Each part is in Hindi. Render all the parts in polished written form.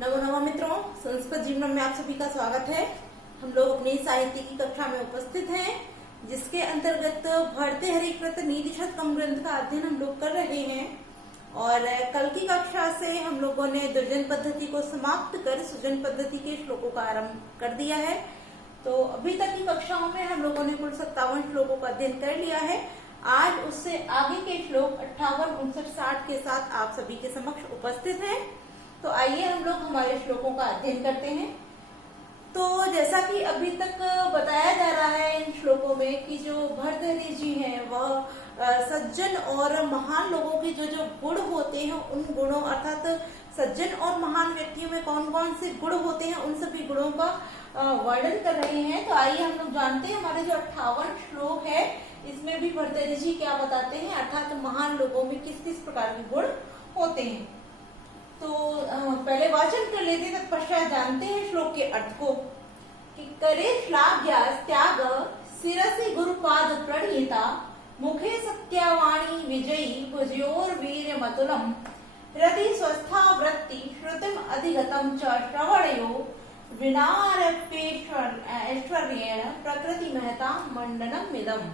नमो नमः मित्रों, संस्कृत जीवन में आप सभी का स्वागत है। हम लोग अपनी साहित्य की कक्षा में उपस्थित हैं, जिसके अंतर्गत भर्तृहरि कृत नीति शतकम ग्रंथ का अध्ययन हम लोग कर रहे हैं। और कल की कक्षा से हम लोगों ने दुर्जन पद्धति को समाप्त कर सुजन पद्धति के श्लोकों का आरंभ कर दिया है। तो अभी तक की कक्षाओं में हम लोगों ने कुल 57 श्लोकों का अध्ययन कर लिया है। आज उससे आगे के श्लोक 58, 59, 60 के साथ आप सभी के समक्ष उपस्थित हैं। तो आइए हम लोग हमारे श्लोकों का अध्ययन करते हैं। तो जैसा कि अभी तक बताया जा रहा है इन श्लोकों में कि जो भर्तृहरि जी हैं वह सज्जन और महान लोगों के जो गुण होते हैं उन गुणों अर्थात सज्जन और महान व्यक्तियों में कौन कौन से गुण होते हैं उन सभी गुणों का वर्णन कर रहे हैं। तो आइए हम लोग जानते हैं हमारे जो 58 श्लोक है इसमें भी भर्तृहरि जी क्या बताते हैं, अर्थात महान लोगों में किस किस प्रकार के गुण होते हैं। तो पहले वाचन कर लेते हैं, तत्पश्चात जानते हैं श्लोक के अर्थ को। कि करे श्लाघ्या त्याग शिरसि गुरुपाद प्रणीता मुखे सत्यावाणी विजयी भुजयोर वीर्यमतुलम रति स्वस्था वृत्ति श्रुतिम अधिगतम च श्रवणयो ऐश्वर्येण प्रकृति महता मंडनम इदम।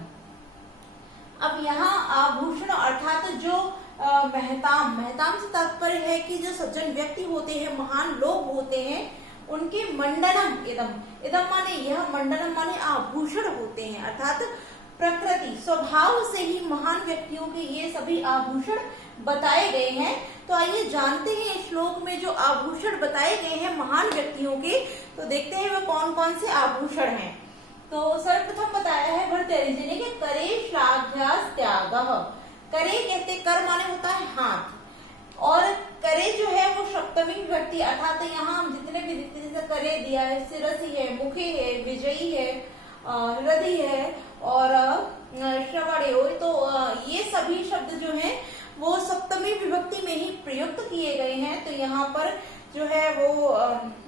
अब यहाँ आभूषण अर्थात जो महताम से तात्पर्य है कि जो सज्जन व्यक्ति होते हैं, महान लोग होते हैं, उनके मंडनम इदम माने यह, मंडनम माने आभूषण होते हैं, अर्थात प्रकृति स्वभाव से ही महान व्यक्तियों के ये सभी आभूषण बताए गए हैं। तो आइए जानते हैं इस श्लोक में जो आभूषण बताए गए हैं महान व्यक्तियों के, तो देखते हैं वह कौन कौन से आभूषण हैं। तो सर्वप्रथम बताया है भर्तृहरि जी ने कि करे श्लाघ्यास त्यागः। करे कहते, कर माने होता है हाथ, और करे जो है वो सप्तमी विभक्ति अर्थात यहाँ हम जितने भी दिखते जैसे करे दिया है, शिरसि है, मुखे है, विजयी है, हृदय है और श्रवणयो, तो ये सभी शब्द जो हैं वो सप्तमी विभक्ति में ही प्रयुक्त किए गए हैं। तो यहाँ पर जो है वो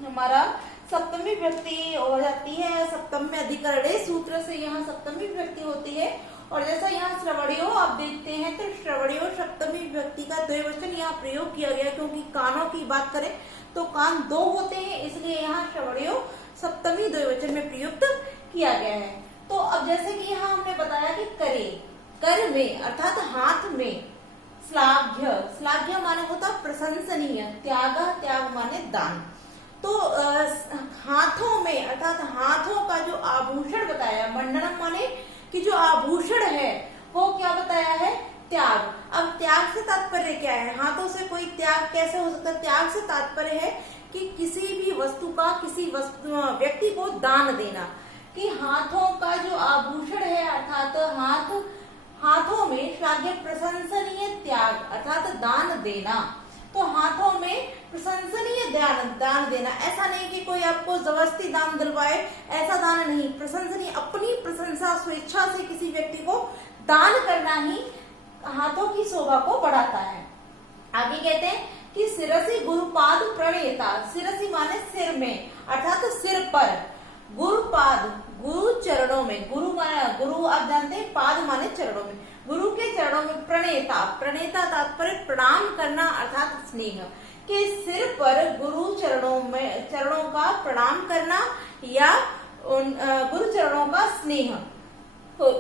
हमारा सप्तमी विभक्ति हो जाती है। सप्तम में अधिकरणे सूत्र से यहाँ सप्तमी विभक्ति होती है। और जैसा यहाँ श्रवणयो आप देखते हैं तो श्रवणयो सप्तमी विभक्ति का द्विवचन यहाँ प्रयोग किया गया, क्योंकि कानों की बात करें तो कान दो होते हैं, इसलिए यहाँ श्रवणयो सप्तमी द्विवचन में प्रयुक्त किया गया है। तो अब जैसे कि यहाँ हमने बताया कि करे, कर में अर्थात हाथ में, श्लाघ्य माने होता प्रशंसनीय, त्याग माने दान। तो हाथों में अर्थात हाथों का जो आभूषण बताया, मंडनम माने कि जो आभूषण है वो क्या बताया है, त्याग। अब त्याग से तात्पर्य क्या है, हाथों से कोई त्याग कैसे हो सकता है? त्याग से तात्पर्य है कि किसी भी वस्तु का किसी व्यक्ति को दान देना। कि हाथों का जो आभूषण है अर्थात हाथों में श्लाघ्य प्रशंसनीय त्याग अर्थात दान देना। तो हाथों में प्रशंसनीय दान देना, ऐसा नहीं कि कोई आपको जबरदस्ती दान दिलवाए, ऐसा दान नहीं। प्रशंसनीय, अपनी प्रशंसा स्वेच्छा से किसी व्यक्ति को दान करना ही हाथों की शोभा को बढ़ाता है। आगे कहते हैं कि शिरसि गुरुपाद प्रणेता, शिरसि माने सिर में अर्थात सिर पर, गुरुपाद गुरु चरणों में, गुरु आप जानते हैं, पाद माने चरणों में, गुरु के चरणों में, प्रणेता तात्पर्य प्रणाम करना अर्थात स्नेह। के सिर पर गुरु चरणों का प्रणाम करना या गुरु चरणों का स्नेह। तो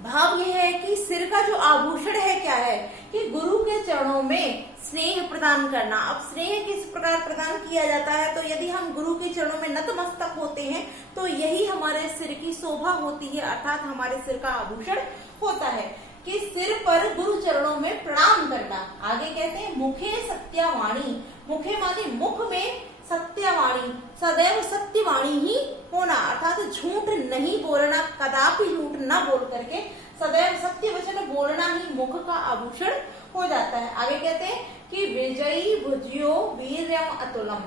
भाव यह है कि सिर का जो आभूषण है क्या है कि गुरु के चरणों में स्नेह प्रदान करना। अब स्नेह किस प्रकार प्रदान किया जाता है, तो यदि हम गुरु के चरणों में नतमस्तक होते हैं तो यही हमारे सिर की शोभा होती है, अर्थात हमारे सिर का आभूषण होता है कि सिर पर गुरु चरणों में प्रणाम करना। आगे कहते हैं मुखे सत्यावाणी, मुखे माने मुख में, सत्यवाणी सदैव सत्यवाणी ही होना अर्थात झूठ नहीं बोलना, कदापि झूठ न बोल करके सदैव सत्य वचन बोलना ही मुख का आभूषण हो जाता है। आगे कहते हैं कि विजयी भुजयो वीर्यम अतुलम,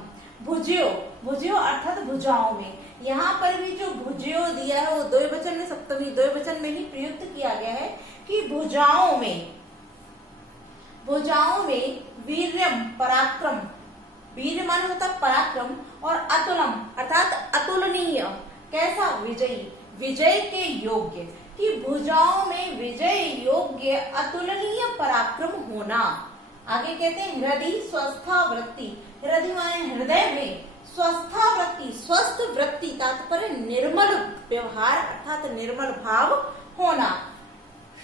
भुजयो अर्थात भुजाओं में, यहाँ पर भी जो भुजयो दिया है वो द्विवचन में, सप्तमी द्विवचन में ही प्रयुक्त किया गया है कि भुजाओं में वीर्यम पराक्रम, वीर मान होता पराक्रम, और अतुलम अर्थात अतुलनीय, कैसा, विजयी, विजय के योग्य, कि भुजाओं में विजय योग्य अतुलनीय पराक्रम होना। आगे कहते हैं हृदय स्वस्था वृत्ति, हृदय माने हृदय में, स्वस्था वृत्ति स्वस्थ वृत्ति तात्पर्य निर्मल व्यवहार अर्थात निर्मल भाव होना।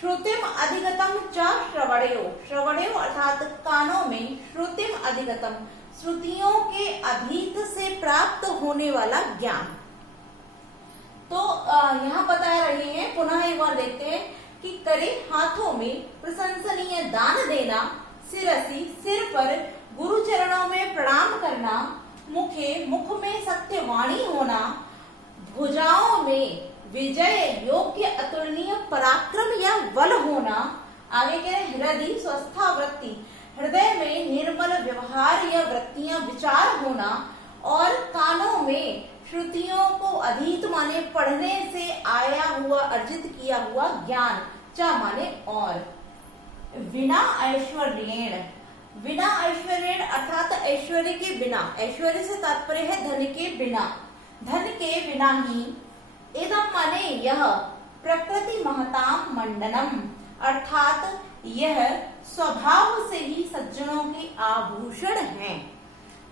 श्रुतिम अधिगतम च श्रवणयो, श्रवणयो अर्थात कानों में, श्रुतिम अधिगतम श्रुतियों के अधीत से प्राप्त होने वाला ज्ञान। तो यहाँ बता रहे हैं, पुनः एक बार देखते हैं कि करे हाथों में प्रशंसनीय दान देना, सिरसी सिर पर गुरु चरणों में प्रणाम करना, मुखे मुख में सत्यवाणी होना, भुजाओं में विजय योग्य अतुलनीय पराक्रम या बल होना। आगे कह रहे हृदय स्वस्था वृत्ति, हृदय में निर्मल व्यवहार या वृत्तियां विचार होना, और कानों में श्रुतियों को अधीत माने पढ़ने से आया हुआ अर्जित किया हुआ ज्ञान, चा माने और। विना ऐश्वर्येण, बिना ऐश्वर्य अर्थात ऐश्वर्य के बिना, ऐश्वर्य से तात्पर्य है धन के बिना, धन के बिना ही, इदम माने यह, प्रकृति महताम मंडनम अर्थात यह स्वभाव से ही सज्जनों के आभूषण हैं।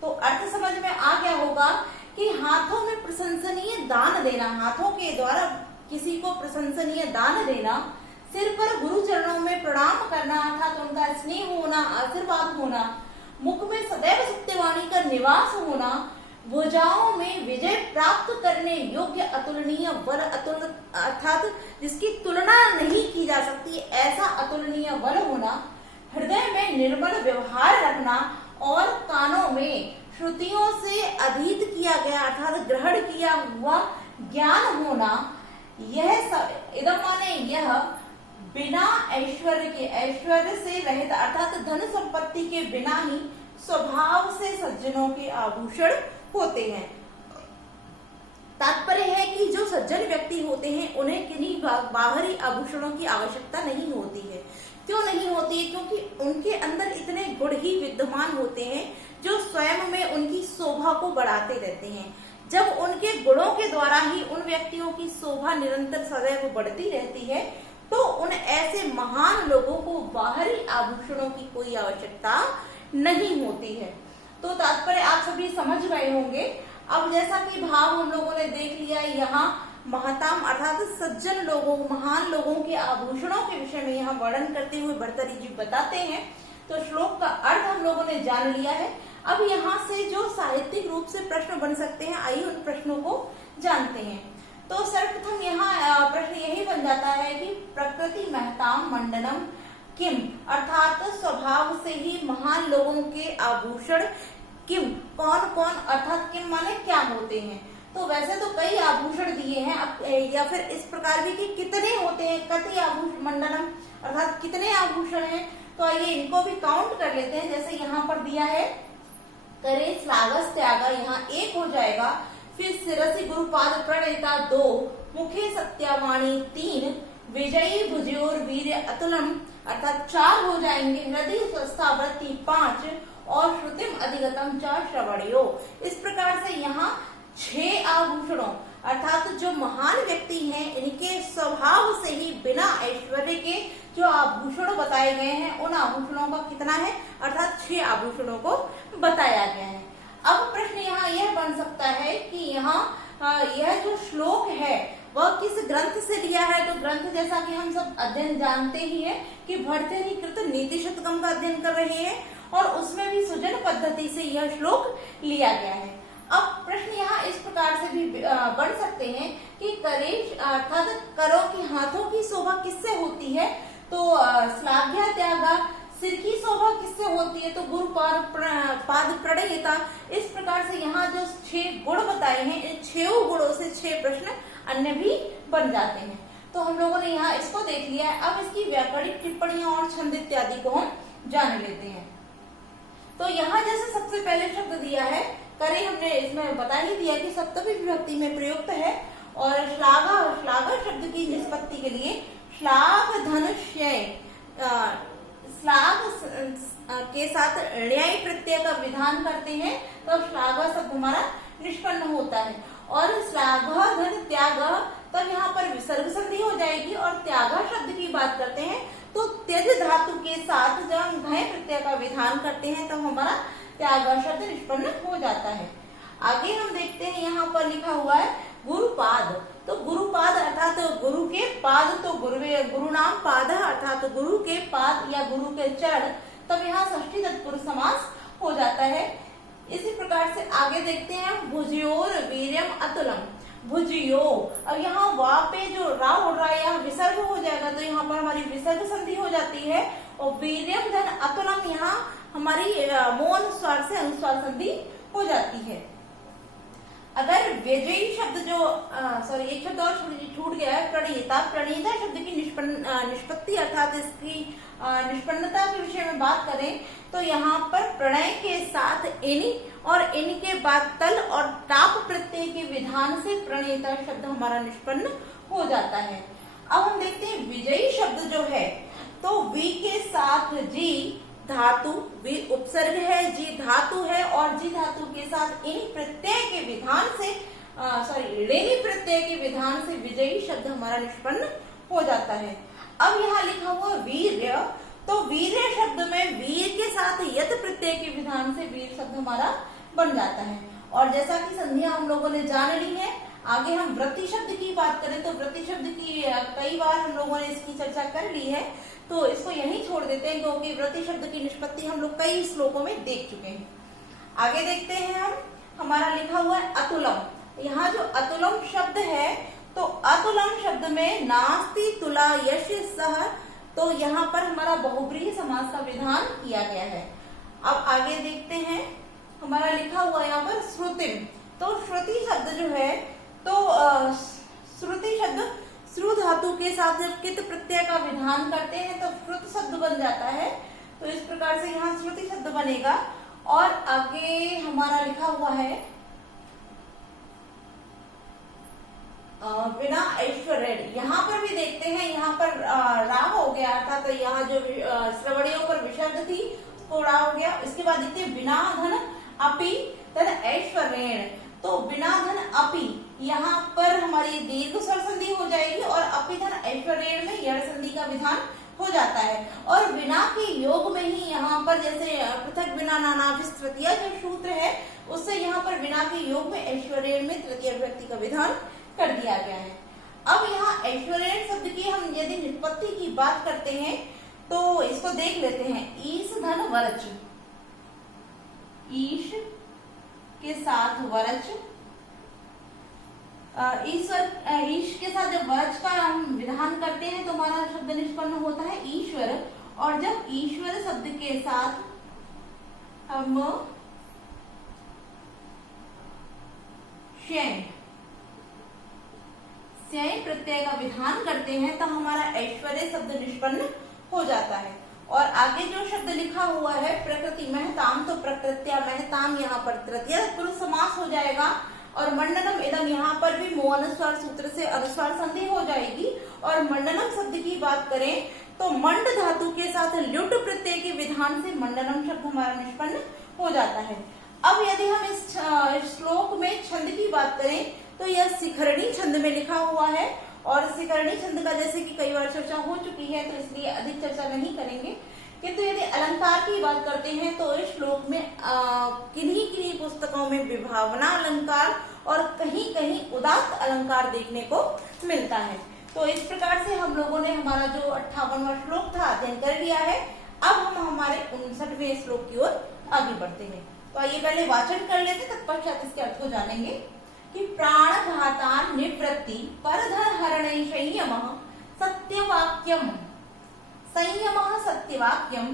तो अर्थ समझ में आ गया होगा कि हाथों में प्रशंसनीय दान देना, हाथों के द्वारा किसी को प्रशंसनीय दान देना, सिर पर गुरु चरणों में प्रणाम करना अर्थात उनका स्नेह होना, आशीर्वाद होना, मुख में सदैव सत्यवाणी का निवास होना, भुजाओं में विजय प्राप्त करने योग्य अतुलनीय बल, अतुल अर्थात जिसकी तुलना नहीं की जा सकती ऐसा अतुलनीय बल होना, हृदय में निर्मल व्यवहार रखना, और कानों में श्रुतियों से अधीत किया गया अर्थात ग्रहण किया हुआ ज्ञान होना। यह सब इदम माने यह बिना ऐश्वर्य के, ऐश्वर्य से रहित अर्थात धन संपत्ति के बिना ही स्वभाव से सज्जनों के आभूषण होते हैं। तात्पर्य है कि जो सज्जन व्यक्ति होते हैं उन्हें किन्हीं बाहरी आभूषणों की आवश्यकता नहीं होती है। क्यों नहीं होती है? क्योंकि उनके अंदर इतने गुण ही विद्यमान होते हैं जो स्वयं में उनकी शोभा को बढ़ाते रहते हैं। जब उनके गुणों के द्वारा ही उन व्यक्तियों की शोभा निरंतर सदैव बढ़ती रहती है, तो उन ऐसे महान लोगों को बाहरी आभूषणों की कोई आवश्यकता नहीं होती है। तो तात्पर्य आप सभी समझ गए होंगे। अब जैसा कि भाव हम लोगों ने देख लिया, यहाँ महताम अर्थात सज्जन लोगों, महान लोगों के आभूषणों के विषय में यहाँ वर्णन करते हुए भर्तृहरि जी बताते हैं। तो श्लोक का अर्थ हम लोगों ने जान लिया है। अब यहाँ से जो साहित्यिक रूप से प्रश्न बन सकते हैं, आइए उन प्रश्नों को जानते हैं। तो सर्वप्रथम यहाँ प्रश्न यही बन जाता है कि प्रकृति महताम मंडनम किम अर्थात स्वभाव से ही महान लोगों के आभूषण किम कौन कौन अर्थात किम माने क्या होते हैं। तो वैसे तो कई आभूषण दिए हैं, अब या फिर इस प्रकार भी कि कितने होते हैं, कति आभूषण मंडनम अर्थात कितने आभूषण हैं। तो आइए इनको भी काउंट कर लेते हैं। जैसे यहाँ पर दिया है करे श्लाघस त्यागा, यहाँ 1 हो जाएगा। फिर सिरसी गुरुपाद प्रणेता 2, मुखे सत्यावाणी 3, विजयी भुजयोर वीर अतुलम अर्थात 4 हो जाएंगे। हृदय स्वस्था वृत्ति 5 और श्रुतिम अधिगतम 4 श्रवणयो। इस प्रकार से यहाँ 6 आभूषणों अर्थात जो महान व्यक्ति हैं इनके स्वभाव से ही बिना ऐश्वर्य के जो आभूषण बताए गए हैं उन आभूषणों का कितना है अर्थात 6 आभूषणों को बताया गया है। अब प्रश्न यहाँ यह बन सकता है कि यहाँ यह जो श्लोक है वह किस ग्रंथ से लिया है। तो ग्रंथ जैसा कि हम सब अध्ययन जानते ही है कि भर्तृहरि कृत नीति शतकम का अध्ययन कर रहे हैं और उसमें भी सुजन पद्धति से यह श्लोक लिया गया है। अब प्रश्न यहाँ इस प्रकार से भी बन सकते हैं कि करेश अर्थात करो की हाथों की शोभा किससे होती है। तो श्लाघ्या त्यागा सिर की शोभा किससे होती है। तो गुरु पाद प्रणयिता। इस प्रकार से यहाँ जो 6 गुण बताए हैं इन 6 गुणों से 6 प्रश्न अन्य भी बन जाते हैं। तो हम लोगों ने यहाँ इसको देख लिया है। अब इसकी व्याकरणिक टिप्पणियां और छंद इत्यादि को हम जान लेते हैं। तो यहाँ जैसे सबसे पहले शब्द दिया है करे, हमने इसमें बता ही दिया कि सप्तमी विभक्ति में प्रयुक्त है और श्लाघा शब्द की निष्पत्ति के लिए श्लाघ धनुष्य श्लाघ के साथ ण्यय प्रत्यय का विधान करते हैं तो श्लाघा शब्द हमारा निष्पन्न होता है। और श्लाघा धन त्याग तब यहाँ पर विसर्ग संधि हो जाएगी और त्यागा शब्द की बात करते हैं तो त्यज धातु के साथ जब हम घय प्रत्यय का विधान करते हैं तब हमारा त्याग शब्द निष्पन्न हो जाता है। आगे हम देखते हैं, यहाँ पर लिखा हुआ है गुरुपाद। तो गुरुपाद अर्थात गुरु के पाद, तो गुरु नाम पाद अर्थात गुरु के पाद या गुरु के चरण, तब यहाँ षष्ठी तत्पुरुष समास हो जाता है। इसी प्रकार से आगे देखते हैं भुजयोर वीर्यम अतुलम। भुजयो, अब यहाँ वा पे जो रा उड़ रहा है यहाँ विसर्ग हो जाएगा, तो यहाँ पर हमारी विसर्ग संधि हो जाती है। और वीर्यम धन अतुलम यहाँ हमारी मो अनुस्वार से अनुस्वार संधि हो जाती है। अगर विजयी शब्द जो एक शब्द और छूट गया है, प्रणीता। प्रणीता शब्द की निष्पत्ति अर्थात इसकी निष्पन्नता के विषय में बात करें तो यहाँ पर प्रणय के साथ इनि और इन के बाद तल और टाप प्रत्यय के विधान से प्रणीता शब्द हमारा निष्पन्न हो जाता है। अब हम देखते हैं विजयी शब्द जो है, तो वी के साथ जी धातु, वी उपसर्ग है, जी धातु है और जी धातु के साथ इन प्रत्यय के विधान से ऋणी प्रत्यय के विधान से विजयी शब्द हमारा निष्पन्न हो जाता है। अब यहाँ लिखा हुआ वीर्य, तो वीर्य शब्द में वीर के साथ यत प्रत्यय के विधान से वीर शब्द हमारा बन जाता है। और जैसा कि संधियां हम लोगों ने जान ली है, आगे हम वृत्ति शब्द की बात करें तो वृत्ति शब्द की कई बार हम लोगों ने इसकी चर्चा कर ली है, तो इसको यहीं छोड़ देते हैं क्योंकि वृत्ति शब्द की निष्पत्ति हम लोग कई श्लोकों में देख चुके हैं। आगे देखते हैं हम, हमारा लिखा हुआ है अतुलम। यहाँ जो अतुलम शब्द है, तो अतुलम शब्द में नास्ति तुला यश सह, तो यहाँ पर हमारा बहुब्रीहि समास का विधान किया गया है। अब आगे देखते हैं, हमारा लिखा हुआ यहाँ पर श्रुतिम। तो श्रुति शब्द जो है, तो श्रुति शब्द श्रु धातु के साथ जब कित प्रत्यय का विधान करते हैं तो श्रुत शब्द बन जाता है। तो इस प्रकार से यहाँ श्रुति शब्द बनेगा। और आगे हमारा लिखा हुआ है बिना ऐश्वर्य। यहाँ पर भी देखते हैं, यहाँ पर रा हो गया अर्थात तो यहाँ जो श्रवणियों पर विसर्ग थी उसको रा हो गया। इसके बाद देखते हैं बिना धन अपि तद ऐश्वर्य। तो बिना धन अपि, यहाँ पर हमारी दीर्घ स्वर संधि हो जाएगी और अपि धन ऐश्वर्य में यड़ संधि का विधान हो जाता है। और बिना के योग में ही यहाँ पर जैसे पृथक बिना नानाभिस तृतीया जो सूत्र है, उससे यहाँ पर बिना के योग में ऐश्वर्य में तृतीय व्यक्ति का विधान कर दिया गया है। अब यहाँ ऐश्वर्य शब्द की हम यदि निष्पत्ति की बात करते हैं तो इसको देख लेते हैं। ईश धन वरच, ईश के साथ वरच, ईश के साथ जब वरच का हम विधान करते हैं तो हमारा शब्द निष्पन्न होता है ईश्वर। और जब ईश्वर शब्द के साथ हम स्यय प्रत्यय का विधान करते हैं तो हमारा ऐश्वर्य शब्द निष्पन्न हो जाता है। और आगे जो शब्द लिखा हुआ है प्रकृति महताम, तो प्रकृत्या महताम यहाँ पर तृतीय पुरुष समास हो जाएगा। और मंडनम इदम, यहाँ पर भी मो अनुस्वार सूत्र से अनुस्वार संधि हो जाएगी। और मंडनम शब्द की बात करें तो मंड धातु के साथ ल्युट प्रत्यय के विधान से मंडनम शब्द हमारा निष्पन्न हो जाता है। अब यदि हम इस श्लोक में छंद की बात करें तो यह शिखरणी छंद में लिखा हुआ है। और शिखरणी छंद का जैसे कि कई बार चर्चा हो चुकी है तो इसलिए अधिक चर्चा नहीं करेंगे। किंतु यदि अलंकार की बात करते हैं तो इस श्लोक में किन्हीं किन्हीं पुस्तकों में विभावना अलंकार और कहीं कहीं उदात्त अलंकार देखने को मिलता है। तो इस प्रकार से हम लोगों ने हमारा जो 58वां श्लोक था अध्ययन कर लिया है। अब हम हमारे 59वें श्लोक की ओर आगे बढ़ते हैं। तो आइए पहले वाचन कर लेते, तत्पश्चात इसके अर्थ को जानेंगे। कि प्राणघातान निवृत्ति परधन हरणै संयमः सत्यवाक्यम, संयमः सत्यवाक्यम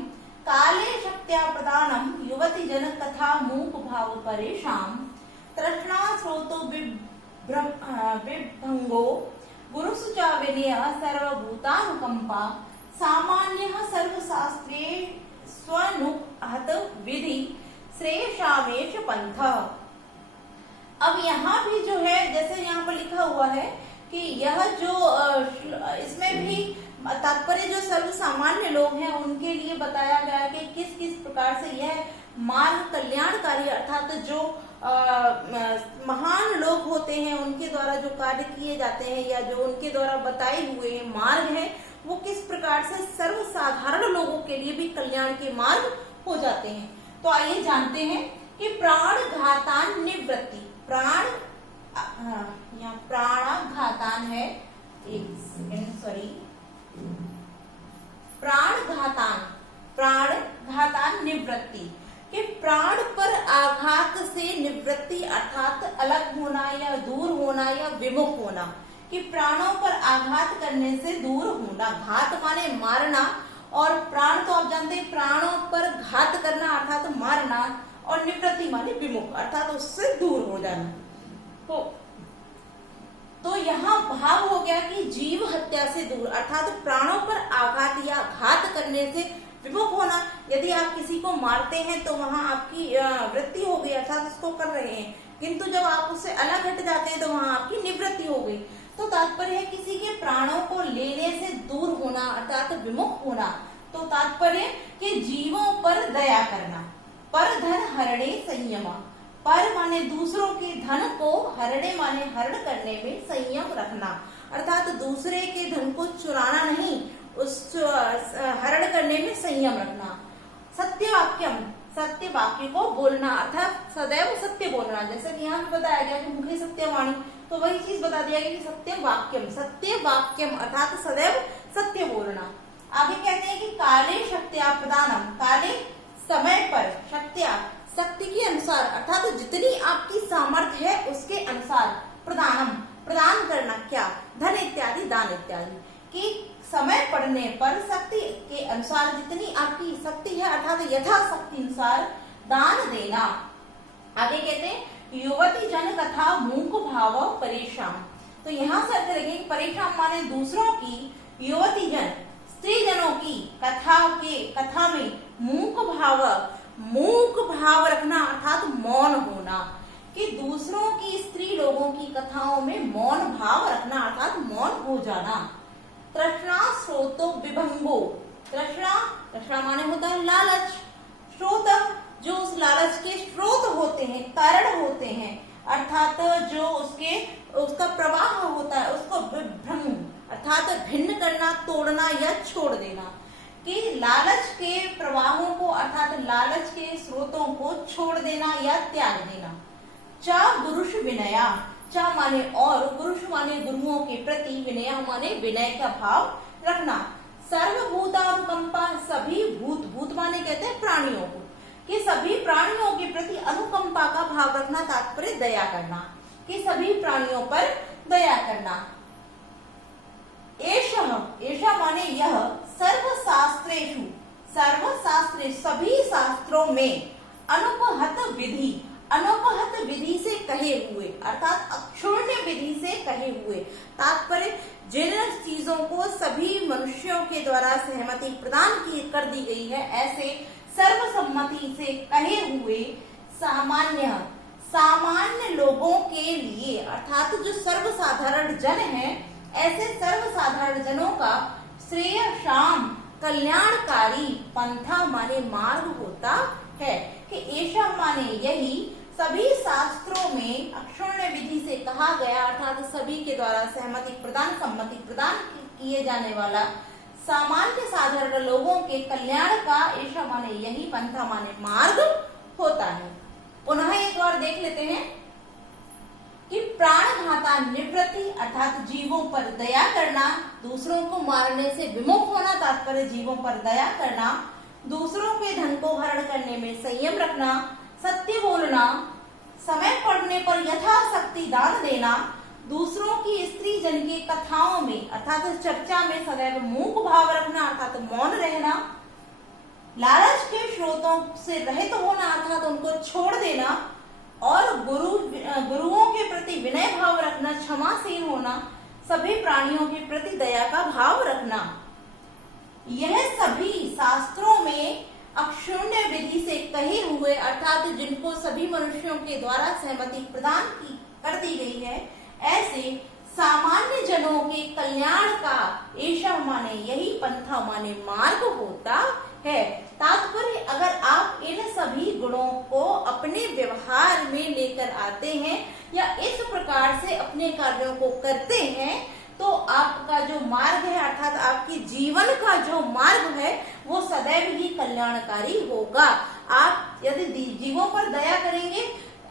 काले शक्त्या प्रदानम युवती जन कथा मूक भाव परेशान तृष्णा स्रोतो विभंगो गुरुसुचा विनय सर्वभूतानुकंपा सामान्यः सर्वशास्त्रे स्वनुहत विधि श्रेयसामेश पंथ। अब यहाँ भी जो है जैसे यहाँ पर लिखा हुआ है कि यह जो इसमें भी तात्पर्य जो सर्व सामान्य लोग हैं उनके लिए बताया गया है कि किस किस प्रकार से यह मार्ग कल्याणकारी अर्थात जो महान लोग होते हैं उनके द्वारा जो कार्य किए जाते हैं या जो उनके द्वारा बताए हुए मार्ग है वो किस प्रकार से सर्वसाधारण लोगों के लिए भी कल्याण के मार्ग हो जाते हैं। तो आइए जानते हैं कि प्राणघातान निवृत्ति, यहाँ प्राणघातान है, एक सेकेंड सॉरी, प्राणघातान निवृत्ति, कि प्राण पर आघात से निवृत्ति अर्थात अलग होना या दूर होना या विमुख होना, कि प्राणों पर आघात करने से दूर होना। घात माने मारना, और प्राण तो आप जानते हैं प्राणों पर घात करना अर्थात मारना, और निवृत्ति माने विमुख अर्थात उससे दूर हो जाना। तो यहाँ भाव हो गया कि जीव हत्या से दूर अर्थात प्राणों पर आघात या घात करने से विमुख होना। यदि आप किसी को मारते हैं तो वहां आपकी वृत्ति हो गई अर्थात उसको कर रहे हैं, किंतु जब आप उससे अलग हट जाते हैं तो वहां आपकी निवृत्ति हो गई। तो तात्पर्य है किसी के प्राणों को लेने से दूर होना अर्थात विमुख होना। तो तात्पर्य कि जीवों पर दया करना। पर धन हरणे संयम, पर माने दूसरों के धन को, हरणे माने हरण करने में संयम रखना अर्थात दूसरे के धन को चुराना नहीं, उस हरण करने में संयम रखना। सत्यवाक्यम, सत्य वाक्य को बोलना अर्थात सदैव सत्य बोलना। जैसे कि यहाँ बताया गया कि मुखे सत्यवाणी, तो वही चीज बता दिया गया कि सत्य वाक्यम, सत्य वाक्यम अर्थात सदैव सत्य बोलना। आगे कहते हैं कि काले शक्त्या प्रदानम, काले समय पर, शक्त्या शक्ति के अनुसार अर्थात जितनी आपकी सामर्थ्य है उसके अनुसार, प्रदानम प्रदान करना, क्या, धन इत्यादि, दान इत्यादि, कि समय पड़ने पर शक्ति के अनुसार जितनी आपकी शक्ति है अर्थात यथाशक्ति अनुसार दान देना। आगे कहते हैं युवती जन कथा मूक भाव परेशान, तो यहाँ से अर्थ करेंगे परेशान माने दूसरों की, युवती जन स्त्री जनों की, कथा में मूक भाव रखना अर्थात मौन होना, कि दूसरों की स्त्री लोगों की कथाओं में मौन भाव रखना अर्थात मौन हो जाना। तृष्णा स्रोतो विभंगो, तृष्णा माने होता है लालच, स्रोत जो उस लालच के स्रोत होते हैं, कारण होते हैं अर्थात जो उसका प्रवाह होता है उसको विभ्रम अर्थात भिन्न करना, तोड़ना या छोड़ देना, कि लालच के प्रवाहों को अर्थात लालच के स्रोतों को छोड़ देना या त्याग देना। च गुरुष विनया, च माने और, गुरुष माने गुरुओं के प्रति, विनय माने विनय का भाव रखना। सर्वभूतानुकंपा, सभी भूत माने कहते हैं प्राणियों को, कि सभी प्राणियों के प्रति अनुकंपा का भाव रखना, तात्पर्य दया करना, कि सभी प्राणियों पर दया करना। एषः माने यह, सर्वशास्त्रेषु, सभी शास्त्रों में, अनुपहत विधि से कहे हुए अर्थात अक्षुण्य विधि से कहे हुए, तात्पर्य जिन चीजों को सभी मनुष्यों के द्वारा सहमति प्रदान कर दी गई है ऐसे सर्वसम्मति से कहे हुए, सामान्य लोगों के लिए अर्थात जो सर्वसाधारण जन हैं, ऐसे सर्वसाधारण जनों का श्रेयशाम कल्याणकारी पंथा माने मार्ग होता है, कि ऐसा माने यही सभी शास्त्रों में अक्षुण्य विधि से कहा गया अर्थात सभी के द्वारा सहमति प्रदान, सम्मति प्रदान किए जाने वाला सामान्य साधारण लोगों के कल्याण का ऐसा माने यही पंथा माने मार्ग होता है। पुनः एक बार देख लेते हैं कि प्राणघाता निवृत्ति अर्थात जीवों पर दया करना, दूसरों को मारने से विमुख होना, तात्पर्य जीवों पर दया करना, दूसरों के धन को हरण करने में संयम रखना, सत्य बोलना, समय पड़ने पर यथाशक्ति दान देना, दूसरों की स्त्री जन के कथाओं में अर्थात चर्चा में सदैव मूक भाव रखना अर्थात मौन रहना, लालच के स्रोतों से रहित होना अर्थात उनको छोड़ देना, और गुरुओं के प्रति विनय भाव रखना, क्षमाशील होना, सभी प्राणियों के प्रति दया का भाव रखना। यह सभी शास्त्रों में अक्षुण्य विधि से कहे हुए अर्थात जिनको सभी मनुष्यों के द्वारा सहमति प्रदान कर दी गई है, ऐसे सामान्य जनों के कल्याण का ऐसा माने यही पंथा माने मार्ग होता है। तात्पर्य अगर आप इन सभी गुणों को अपने व्यवहार में लेकर आते हैं या इस प्रकार से अपने कार्यों को करते हैं तो आपका जो मार्ग है अर्थात आपकी जीवन का जो मार्ग है वो सदैव ही कल्याणकारी होगा। आप यदि जीवों पर दया करेंगे,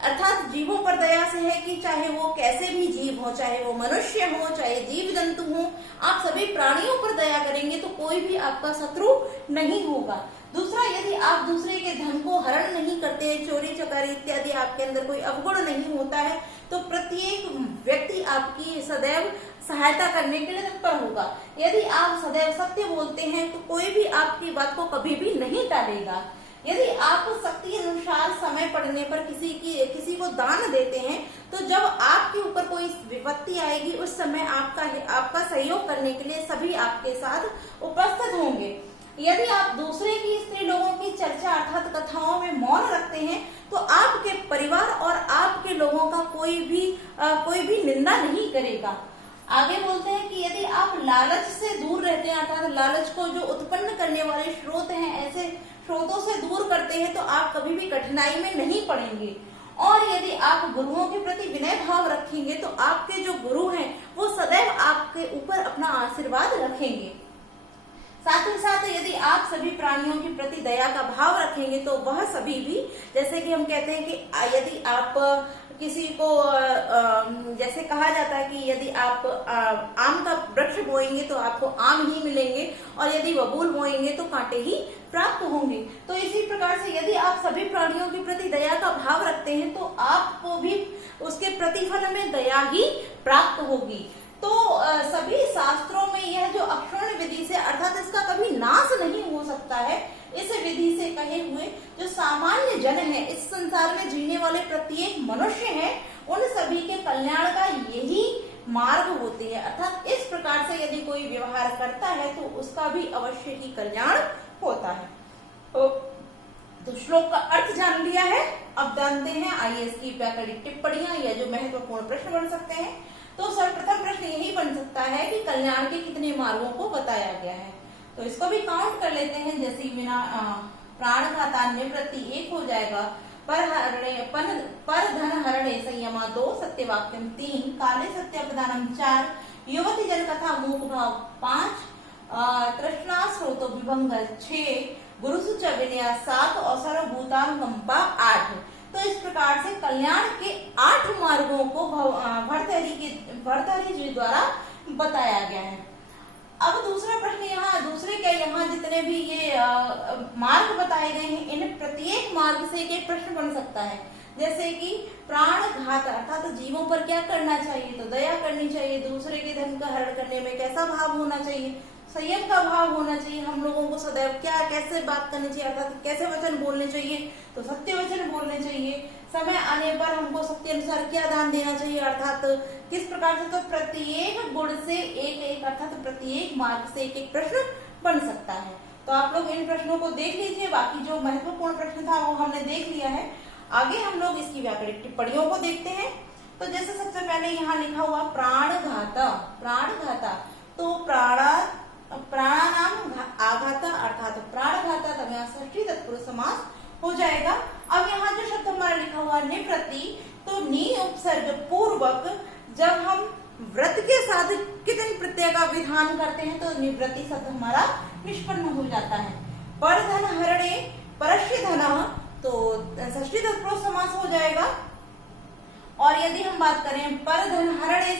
अर्थात जीवों पर दया से है कि चाहे वो कैसे भी जीव हो, चाहे वो मनुष्य हो, चाहे जीव जंतु हो, आप सभी प्राणियों पर दया करेंगे तो कोई भी आपका शत्रु नहीं होगा। दूसरा, यदि आप दूसरे के धन को हरण नहीं करते हैं, चोरी चकारी इत्यादि आपके अंदर कोई अवगुण नहीं होता है, तो प्रत्येक व्यक्ति आपकी सदैव सहायता करने के लिए तत्पर होगा। यदि आप सदैव सत्य बोलते हैं तो कोई भी आपकी बात को कभी भी नहीं टालेगा। यदि आप शक्ति अनुसार समय पड़ने पर किसी को दान देते हैं तो जब आपके ऊपर कोई विपत्ति आएगी उस समय आपका सहयोग करने के लिए सभी आपके साथ उपस्थित होंगे। यदि आप दूसरे की स्त्री लोगों की चर्चा अर्थात कथाओं में मौन रखते हैं तो आपके परिवार और आपके लोगों का कोई भी निंदा नहीं करेगा। आगे बोलते हैं कि यदि आप लालच से दूर रहते हैं अर्थात लालच को जो उत्पन्न करने वाले स्रोत हैं ऐसे स्रोतों से दूर करते हैं तो आप कभी भी कठिनाई में नहीं पड़ेंगे। और यदि आप गुरुओं के प्रति विनय भाव रखेंगे तो आपके जो गुरु हैं वो सदैव आपके ऊपर अपना आशीर्वाद रखेंगे। साथ ही साथ यदि आप सभी प्राणियों के प्रति दया का भाव रखेंगे तो वह सभी भी, जैसे कि हम कहते हैं कि यदि आप किसी को जैसे कहा जाता है कि यदि आप आम का वृक्ष बोएंगे तो आपको आम ही मिलेंगे और यदि बबूल बोएंगे तो कांटे ही प्राप्त होंगे। तो इसी प्रकार से यदि आप सभी प्राणियों के प्रति दया का भाव रखते हैं तो आपको भी उसके प्रतिफल में दया ही प्राप्त होगी। तो सभी शास्त्रों में यह जो अक्षुण्ण विधि से अर्थात इसका कभी नाश नहीं हो सकता है, इस विधि से कहे हुए जो सामान्य जन है, इस संसार में जीने वाले प्रत्येक मनुष्य है, उन सभी के कल्याण का यही मार्ग होते हैं। अर्थात इस प्रकार से यदि कोई व्यवहार करता है तो उसका भी अवश्य ही कल्याण होता है। तो श्लोक का अर्थ जान लिया है, अब जानते हैं आईएएस की व्याकरणिक टिप्पणियां या जो महत्वपूर्ण प्रश्न बन सकते हैं। तो सर्वप्रथम प्रश्न यही बन सकता है कि कल्याण के कितने मार्गों को बताया गया है। तो इसको भी काउंट कर लेते हैं, जैसे बिना प्राणघाता निवृत्ति 1 हो जाएगा, पर धन हरणे संयमा 2, सत्यवाक्यम 3, काले सत्य प्रदानम 4, युवती जन कथा मूक भाव 5, तृष्णा स्रोतो विभंग 6, गुरुसुच विनय 7 और सर्वभूतानुकंपा 8। तो इस प्रकार से कल्याण के 8 मार्गों को भर्तृहरि जी द्वारा बताया गया है। अब दूसरा प्रश्न यहाँ जितने भी ये मार्ग बताए गए हैं इन प्रत्येक मार्ग से एक प्रश्न बन सकता है, जैसे कि प्राणघात अर्थात जीवों पर क्या करना चाहिए, तो दया करनी चाहिए, दूसरे के धन का हरण करने में कैसा भाव होना चाहिए, संयम का भाव होना चाहिए, हम लोगों को सदैव कैसे बात करनी चाहिए अर्थात कैसे वचन बोलने चाहिए, तो सत्य वचन बोलने चाहिए, समय आने पर हमको सत्य अनुसार क्या दान देना चाहिए अर्थात किस प्रकार से। तो प्रत्येक गुण से एक अर्थात प्रत्येक मार्ग से एक प्रश्न बन सकता है। तो आप लोग इन प्रश्नों को देख लीजिए, बाकी जो महत्वपूर्ण प्रश्न था वो हमने देख लिया है। आगे हम लोग इसकी व्याकरणिक टिप्पणियों को देखते हैं। तो जैसे सबसे पहले यहाँ लिखा हुआ प्राणघाता, तो प्राणानाम आघाता अर्थात प्राणघाता, तब यहाँ षष्ठी तत्पुरुष समास हो जाएगा। अब यहाँ जो शब्द हमारा लिखा हुआ निवृत्ति, तो नी उपसर्ग पूर्वक जब हम व्रत के साथ कितने प्रत्यय का विधान करते हैं तो निवृत्ति शब्द हमारा निष्पन्न हो जाता है। पर धन हरणे परस्य धनः, तो षष्ठी तत्पुरुष समास हो जाएगा। और यदि हम बात करें पर धन हरणे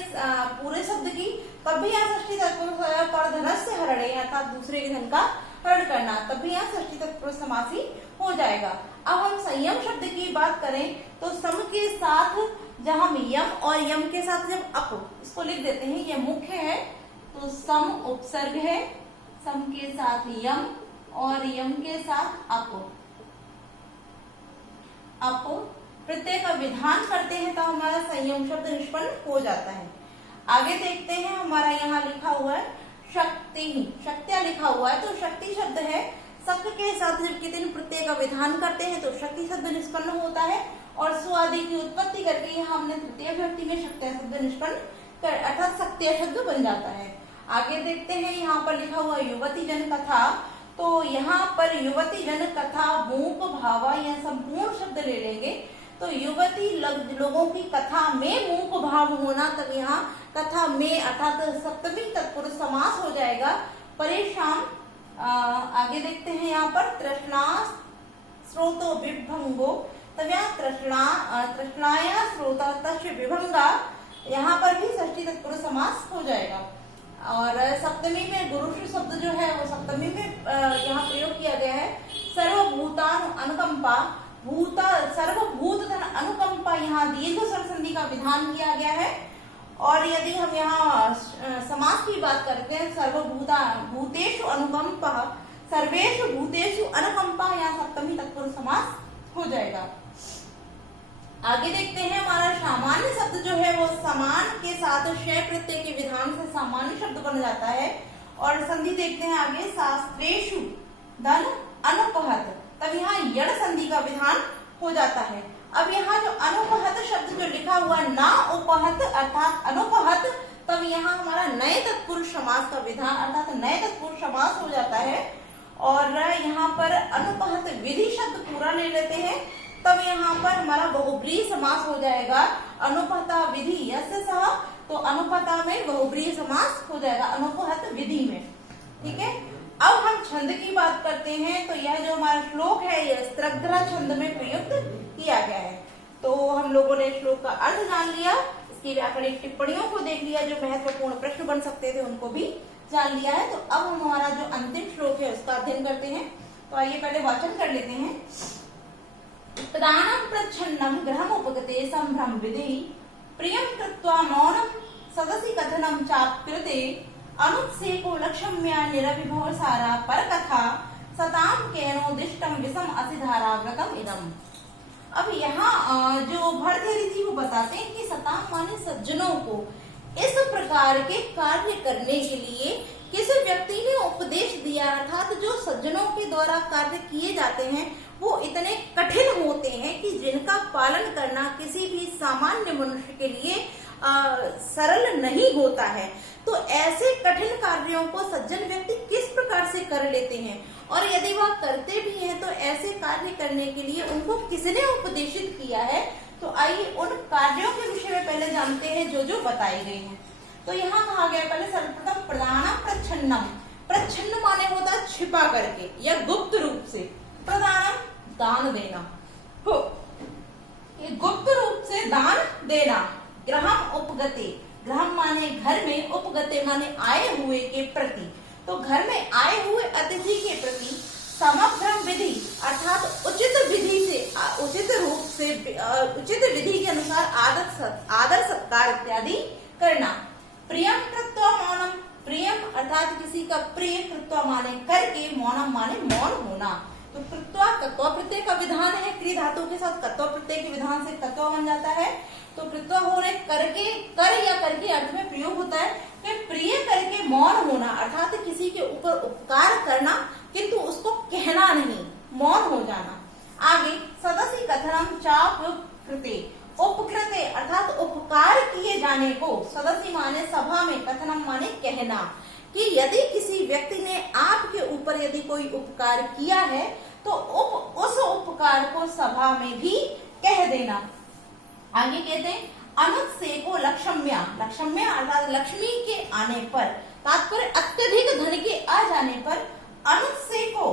पूरे शब्द की, तब भी यहाँ षष्ठी तत्पुरुष पर धनस्य हरणे अर्थात दूसरे के धन का हरण करना, तब भी यहाँ षष्ठी तत्पुरुष समासी हो जाएगा। अब हम संयम शब्द की बात करें तो सम के साथ जब हम यम और यम के साथ जब अप इसको लिख देते हैं, ये मुख्य है तो सम उपसर्ग है, सम के साथ यम और यम के साथ अप प्रत्यय का विधान करते हैं तो हमारा संयम शब्द निष्पन्न हो जाता है। आगे देखते हैं, हमारा यहाँ लिखा हुआ है शक्त्या लिखा हुआ है, तो शक्ति शब्द है, शक के साथ जब कितने प्रत्यय का विधान करते हैं तो शक्ति शब्द निष्पन्न होता है और सु आदि की उत्पत्ति करके यहाँ हमने तृतीय विभक्ति में शक्त्या शब्द निष्पन्न अर्थात शक्त्या शब्द बन जाता है। आगे देखते हैं, यहाँ पर लिखा हुआ युवती जन कथा, तो यहाँ पर युवती जन कथा मूक भावा यह संपूर्ण शब्द ले लेंगे तो युवती लोगों की कथा में मूक भाव होना, तब यहाँ कथा में अर्थात सप्तमी तत्पुरुष समास हो जाएगा। परेशान आगे देखते हैं यहाँ पर तृष्णा स्रोतो विभंगो, तब यहाँ तृष्णाया स्रोता तस्य विभंगा, यहाँ पर भी षष्ठी तत्पुरुष समास हो जाएगा। और सप्तमी में गुरुषु शब्द जो है वो सप्तमी में यहाँ प्रयोग किया गया है। सर्वभूतान अनुकंपा, सर्वभूत धन अनुकंपा, यहाँ दीर्घ स्वर संधि का विधान किया गया है। और यदि हम यहाँ समास की बात करते हैं, भूतेषु अनुकंपा, सर्वेषु भूतेषु अनुकंपा, यहाँ सप्तमी तत्पुरुष समास हो जाएगा। आगे देखते हैं हमारा सामान्य शब्द जो है वो समान के साथ शय प्रत्यय के विधान से सामान्य शब्द बन जाता है। और संधि देखते हैं आगे, शास्त्रेषु धन अनुपहत, तब यहाँ यण संधि का विधान हो जाता है। अब यहाँ जो अनुपहत शब्द जो लिखा हुआ ना उपहत अर्थात अनुपहत, तब यहाँ हमारा नए तत्पुरुष समास का विधान अर्थात नए तत्पुरुष समास हो जाता है। और यहाँ पर अनुपहत विधि शब्द पूरा ले लेते हैं, तब यहाँ पर हमारा बहुब्रीहि समास हो जाएगा। अनुपहता विधि यस्य सह, तो अनुपहता में बहुब्रीहि समास हो जाएगा अनुपहत विधि में। ठीक है, अब हम छंद की बात करते हैं। तो यह जो हमारा श्लोक है यह स्त्रग्ध्रा छंद में प्रयुक्त किया गया है। तो हम लोगों ने श्लोक का अर्थ जान लिया, इसकी व्याकरणिक टिप्पणियों को देख लिया, जो महत्वपूर्ण प्रश्न बन सकते थे उनको भी जान लिया है। तो अब हम हमारा जो अंतिम श्लोक है उसका अध्ययन करते हैं। तो आइए पहले वाचन कर लेते हैं। प्रदानं प्रच्छन्नं गृहमुपगते संभ्रम विधि, प्रियं कृत्वा मौनं सदसि कथनं चाप्युते, अनुत्सेको लक्ष्म्या निरभिभव सारा परकथा, सतां केनोदिष्टं विषम असिधारा व्रतम इदम्। अब यहाँ जो भरतहरि जी वो बताते हैं कि सतां माने सज्जनों को इस प्रकार के कार्य करने के लिए किस व्यक्ति ने उपदेश दिया, अर्थात जो सज्जनों के द्वारा कार्य किए जाते हैं वो इतने कठिन होते हैं कि जिनका पालन करना किसी भी सामान्य मनुष्य के लिए सरल नहीं होता है। तो ऐसे कठिन कार्यों को सज्जन व्यक्ति किस प्रकार से कर लेते हैं, और यदि वह करते भी हैं तो ऐसे कार्य करने के लिए उनको किसने उपदेशित किया है। तो आइए उन कार्यों के विषय में पहले जानते हैं जो जो बताए गए हैं। तो यहाँ कहा गया पहले सर्वप्रथम प्रदानम प्रच्छन्नम, प्रच्छन्न माने होता है छिपा करके या गुप्त रूप से, प्रदानम दान देना हो, ये गुप्त रूप से दान देना। गृहम उपगते, गृहम माने घर में, उपगते माने आए हुए के प्रति, तो घर में आए हुए अतिथि के प्रति समग्र विधि अर्थात उचित विधि से, उचित रूप से, उचित विधि के अनुसार आदर सत्कार इत्यादि करना। प्रियम कृत्वा मौनम, प्रियम अर्थात किसी का प्रिय, कृत्वा माने करके, मौनम माने मौन होना। तो कृत्वा कत्वा प्रत्यय का विधान है, क्रिया धातु के साथ कत्वा प्रत्यय के विधान से कत्वा बन जाता है। तो कृत्वा होने करके, कर या करके अर्थ में प्रयोग होता है। फिर प्रिय करके मौन होना अर्थात किसी के ऊपर उपकार करना किंतु उसको कहना नहीं, मौन हो जाना। आगे सदसि कथनम चाप्युकृते, उपकृते अर्थात उपकार किए जाने को, सदस्य माने सभा में, कथनम माने कहना, कि यदि किसी व्यक्ति ने आपके ऊपर यदि कोई उपकार किया है तो उस उपकार को सभा में भी कह देना। आगे कहते हैं अनुत्सेको लक्ष्म्या, लक्ष्म्या अर्थात लक्ष्मी के आने पर, तात्पर्य अत्यधिक धन के आ जाने पर, अनुत्सेको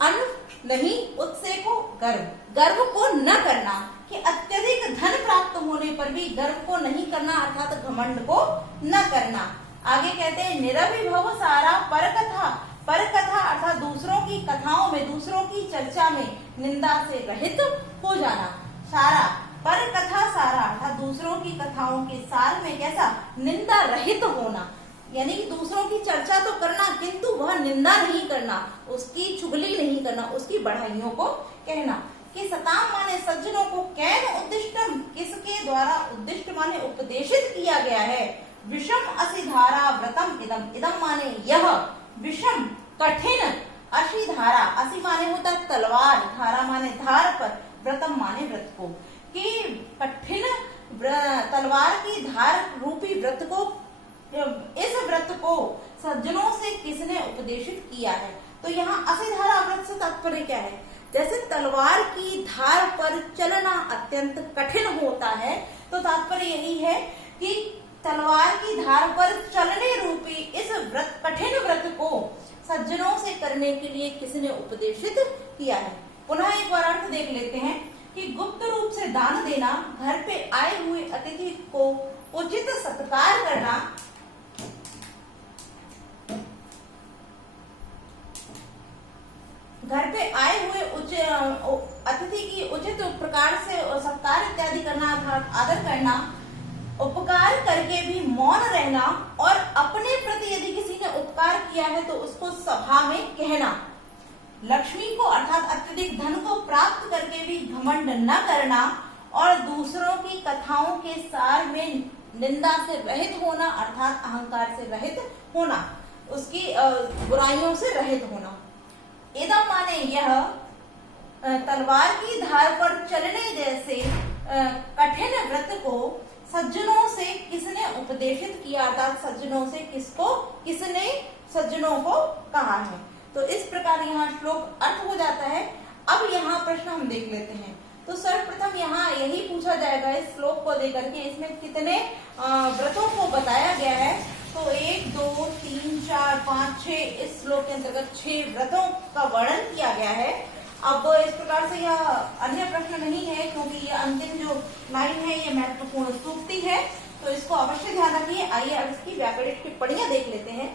अनु नहीं, उत्सेको गर्व, गर्व को न करना, कि अत्यधिक धन प्राप्त होने पर भी गर्व को नहीं करना अर्थात घमंड को न करना। आगे कहते हैं निरभिभव सारा परकथा, परकथा अर्थात दूसरों की कथाओं में, दूसरों की चर्चा में निंदा से रहित हो जाना। सारा परकथा सारा अर्थात दूसरों की कथाओं के सार में कैसा, निंदा रहित होना, यानी कि दूसरों की चर्चा तो करना किंतु वह निंदा नहीं करना, उसकी चुगली नहीं करना, उसकी बढ़ाइयों को कहना। कि सताम माने सज्जनों को, कैन उद्दिष्टम किसके द्वारा, उद्दिष्ट माने उपदेशित किया गया है। विषम असिधारा व्रतम इदम, इदम माने यह, विषम कठिन, असिधारा, असी माने होता है तलवार, धारा माने धार पर, व्रतम माने व्रत को, कि कठिन तलवार की धार रूपी व्रत को, इस व्रत को सज्जनों से किसने उपदेशित किया है। तो यहाँ असिधारा व्रत से तात्पर्य क्या है, जैसे तलवार की धार पर चलना अत्यंत कठिन होता है, तो तात्पर्य यही है कि तलवार की धार पर चलने रूपी इस व्रत, कठिन व्रत को सज्जनों से करने के लिए किसने उपदेशित किया है। पुनः एक बार अर्थ देख लेते हैं कि गुप्त रूप से दान देना, घर पे आए हुए अतिथि को उचित सत्कार करना, घर पे आए हुए अतिथि की उचित प्रकार से सत्कार इत्यादि करना, आदर करना, उपकार करके भी मौन रहना, और अपने प्रति यदि किसी ने उपकार किया है तो उसको सभा में कहना, लक्ष्मी को अर्थात अत्यधिक धन को प्राप्त करके भी घमंड न करना, और दूसरों की कथाओं के सार में निंदा से रहित होना अर्थात अहंकार से रहित होना, उसकी बुराइयों से रहित होना। इदम माने यह तलवार की धार पर चलने जैसे कठिन व्रत को सज्जनों से किसने उपदेशित किया, अर्थात सज्जनों से किसने सज्जनों को कहा है। तो इस प्रकार यहाँ श्लोक अर्थ हो जाता है। अब यहाँ प्रश्न हम देख लेते हैं। तो सर्वप्रथम यहाँ यही पूछा जाएगा इस श्लोक को लेकर के, इसमें कितने व्रतों को बताया गया है। तो 1 2 3 4 5 6, इस श्लोक के अंतर्गत 6 व्रतों का वर्णन किया गया है। अब इस प्रकार से यह अन्य प्रश्न नहीं है, क्योंकि ये अंतिम जो लाइन है ये महत्वपूर्ण सूक्ति है, तो इसको अवश्य ध्यान रखिए। आइए अब इसकी व्याकरणिक टिप्पणियां देख लेते हैं।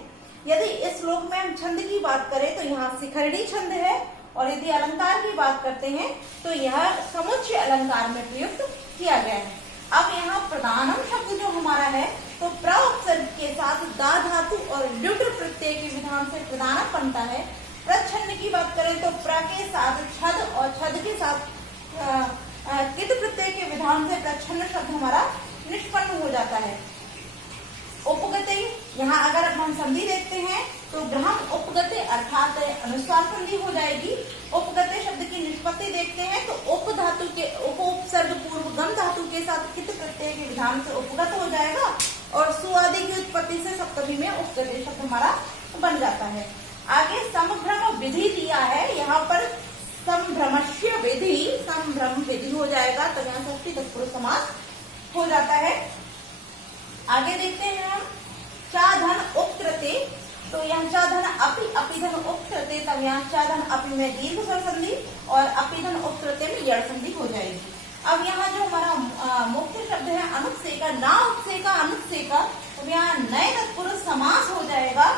यदि इस श्लोक में हम छंद की बात करें तो यहाँ शिखरणी छंद है, और यदि अलंकार की बात करते हैं तो यह समुच्चय अलंकार में प्रयुक्त किया गया है। अब यहाँ प्रधानम शब्द जो हमारा है, तो प्र उपसर्ग के साथ दा धातु और ल्युट प्रत्यय के विधान से प्रधानम बनता है। प्रच्छन्न की बात करें तो प्र के साथ छद और छद के साथ कित प्रत्यय के विधान से प्रच्छन्न शब्द हमारा निष्पन्न हो जाता है। उपगते, यहाँ अगर हम संधि देखते हैं तो ग्रहम उपगते अर्थात अनुस्वार संधि हो जाएगी। उपगते शब्द की निष्पत्ति देखते हैं तो उप धातु के उपसर्ग पूर्व गम धातु के साथ कित प्रत्यय के विधान से उपगत हो जाएगा, और सु आदि की उत्पत्ति से सप्तमी में उपगते शब्द हमारा बन जाता है। आगे संभ्रम विधि दिया है, यहाँ पर संभ्रमस्य विधि, संभ्रम विधि हो जाएगा, तो यहाँ षष्ठी तत्पुरुष समास हो जाता है। आगे देखते हैं हम चाधन उपकृते, तो यहाँ चाधन अपि अपिधन उपकृते, तब यहाँ चाधन अपि में दीर्घ स्वर संधि और अपिधन उपकृते में यड़ संधि हो जाएगी। अब यहाँ जो हमारा मुख्य शब्द है अनुत्सेका, ना उत्सेका अनुत्सेका, तो यहाँ नए तत्पुरुष समास हो जाएगा।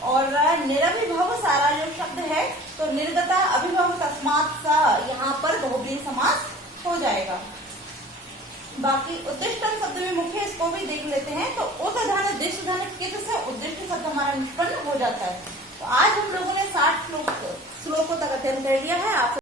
और निरभिभव सारा जो शब्द है तो निर्गता अभिभव तस्मात् सा, यहाँ पर बहुव्रीहि समास हो जाएगा। बाकी उद्दिष्टम शब्द में मुख्य, इसको भी देख लेते हैं। तो उद्धन दिश धन कित से उद्दिष्ट शब्द हमारा निष्पन्न हो जाता है। तो आज हम लोगों ने 60 श्लोकों तक अध्ययन कर लिया है। आप